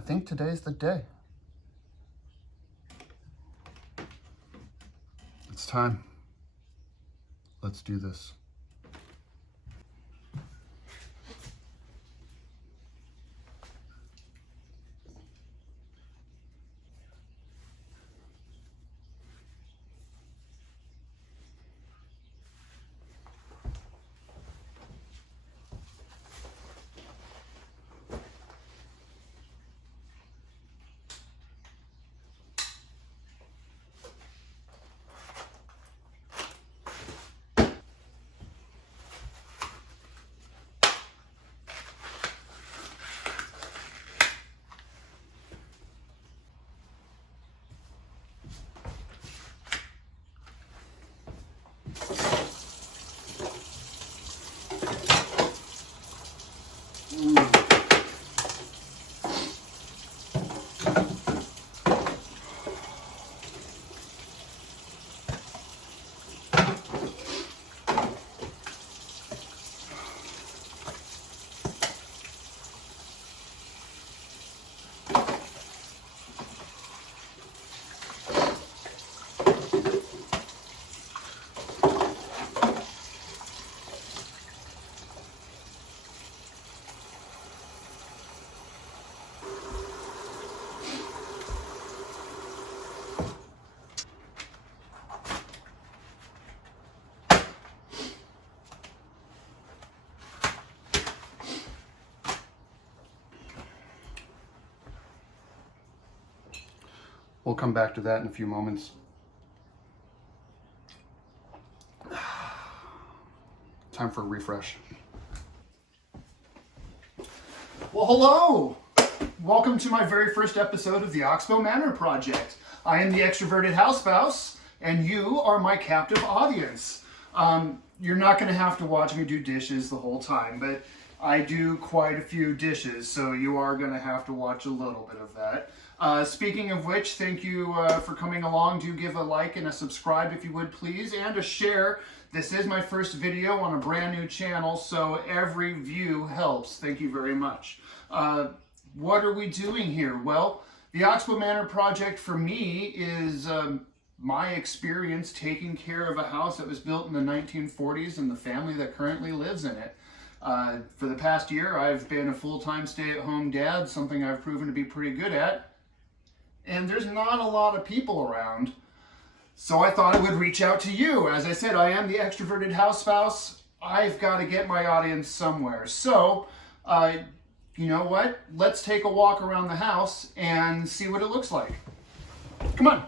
I think today's the day. It's time. Let's do this. We'll come back to that in a few moments. Time for a refresh. Well, hello! Welcome to my very first episode of the Oxbow Manor Project. I am the extroverted house spouse, and you are my captive audience. You're not going to have to watch me do dishes the whole time, but I do quite a few dishes, so you are going to have to watch a little bit of that. Speaking of which, thank you for coming along. Do give a like and a subscribe if you would please, and a share. This is my first video on a brand new channel, so every view helps. Thank you very much. What are we doing here? Well, the Oxbow Manor Project for me is my experience taking care of a house that was built in the 1940s and the family that currently lives in it. For the past year, I've been a full-time stay-at-home dad, something I've proven to be pretty good at. And there's not a lot of people around, so I thought I would reach out to you. As I said, I am the extroverted house spouse. I've got to get my audience somewhere. So, you know what? Let's take a walk around the house and see what it looks like. Come on.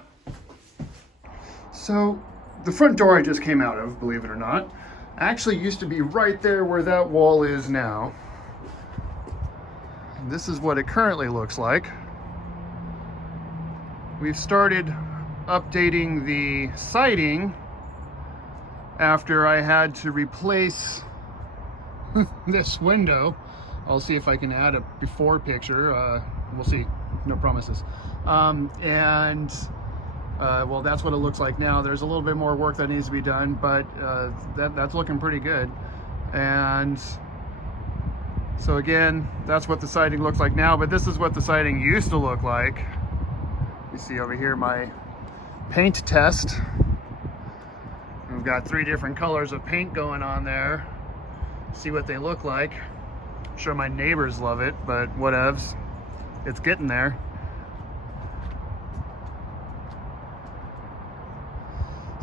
So, the front door I just came out of, believe it or not, actually used to be right there where that wall is now. And this is what it currently looks like. We've started updating the siding after I had to replace this window. I'll see if I can add a before picture. We'll see, no promises. Well, that's what it looks like now. There's a little bit more work that needs to be done, but that's looking pretty good. And so again, that's what the siding looks like now, but this is what the siding used to look like. You see over here my paint test. We've got 3 different colors of paint going on there. See what they look like. I'm sure my neighbors love it, but whatevs. It's getting there.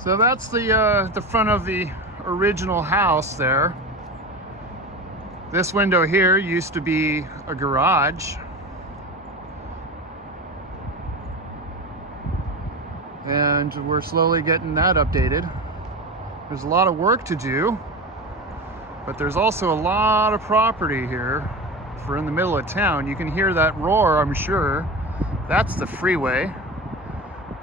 So that's the front of the original house there. This window here used to be a garage. And we're slowly getting that updated. There's a lot of work to do, but there's also a lot of property here for in the middle of town. You can hear that roar, I'm sure. That's the freeway.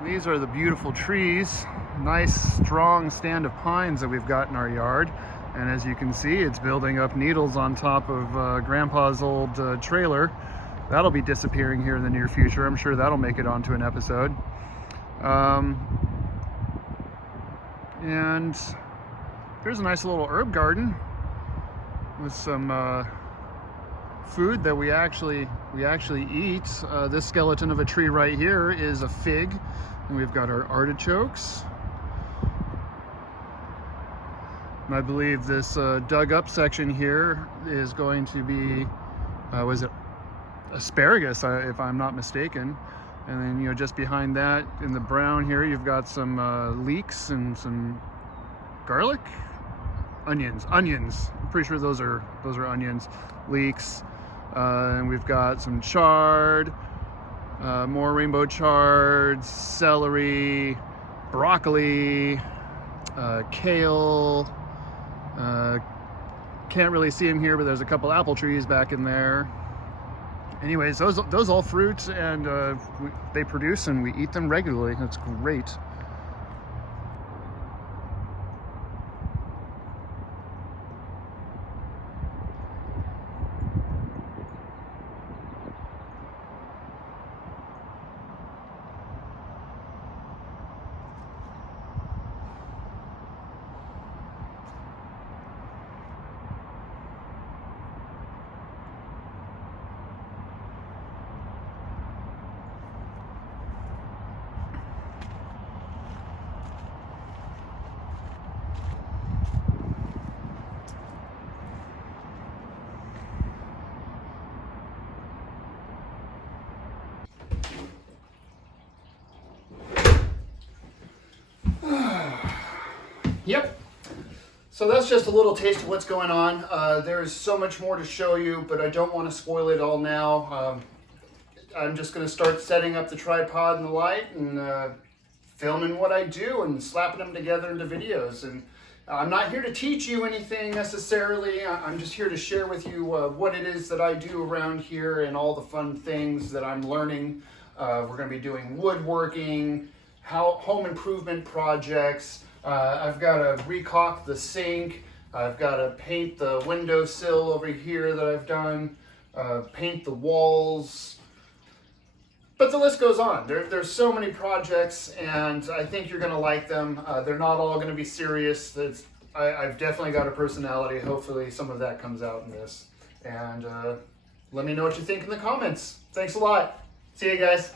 These are the beautiful trees. Nice, strong stand of pines that we've got in our yard. And as you can see, it's building up needles on top of Grandpa's old trailer. That'll be disappearing here in the near future. I'm sure that'll make it onto an episode. And here's a nice little herb garden with some food that we actually eat. This skeleton of a tree right here is a fig, and we've got our artichokes. And I believe this dug up section here is going to be, was it asparagus, if I'm not mistaken. And then, you know, just behind that in the brown here, you've got some leeks and some garlic, onions. I'm pretty sure those are onions, leeks. And we've got some chard, more rainbow chard, celery, broccoli, kale. Can't really see them here, but there's a couple apple trees back in there. Anyways, those all fruits, and they produce and we eat them regularly. That's great. Yep. So that's just a little taste of what's going on. There's so much more to show you, but I don't want to spoil it all now. I'm just going to start setting up the tripod and the light and filming what I do and slapping them together into videos. And I'm not here to teach you anything necessarily. I'm just here to share with you what it is that I do around here and all the fun things that I'm learning. We're going to be doing woodworking, home improvement projects. I've got to recaulk the sink. I've got to paint the windowsill over here that I've done, paint the walls. But the list goes on. There's so many projects, and I think you're going to like them. They're not all going to be serious. I've definitely got a personality. Hopefully some of that comes out in this. And let me know what you think in the comments. Thanks a lot. See you guys.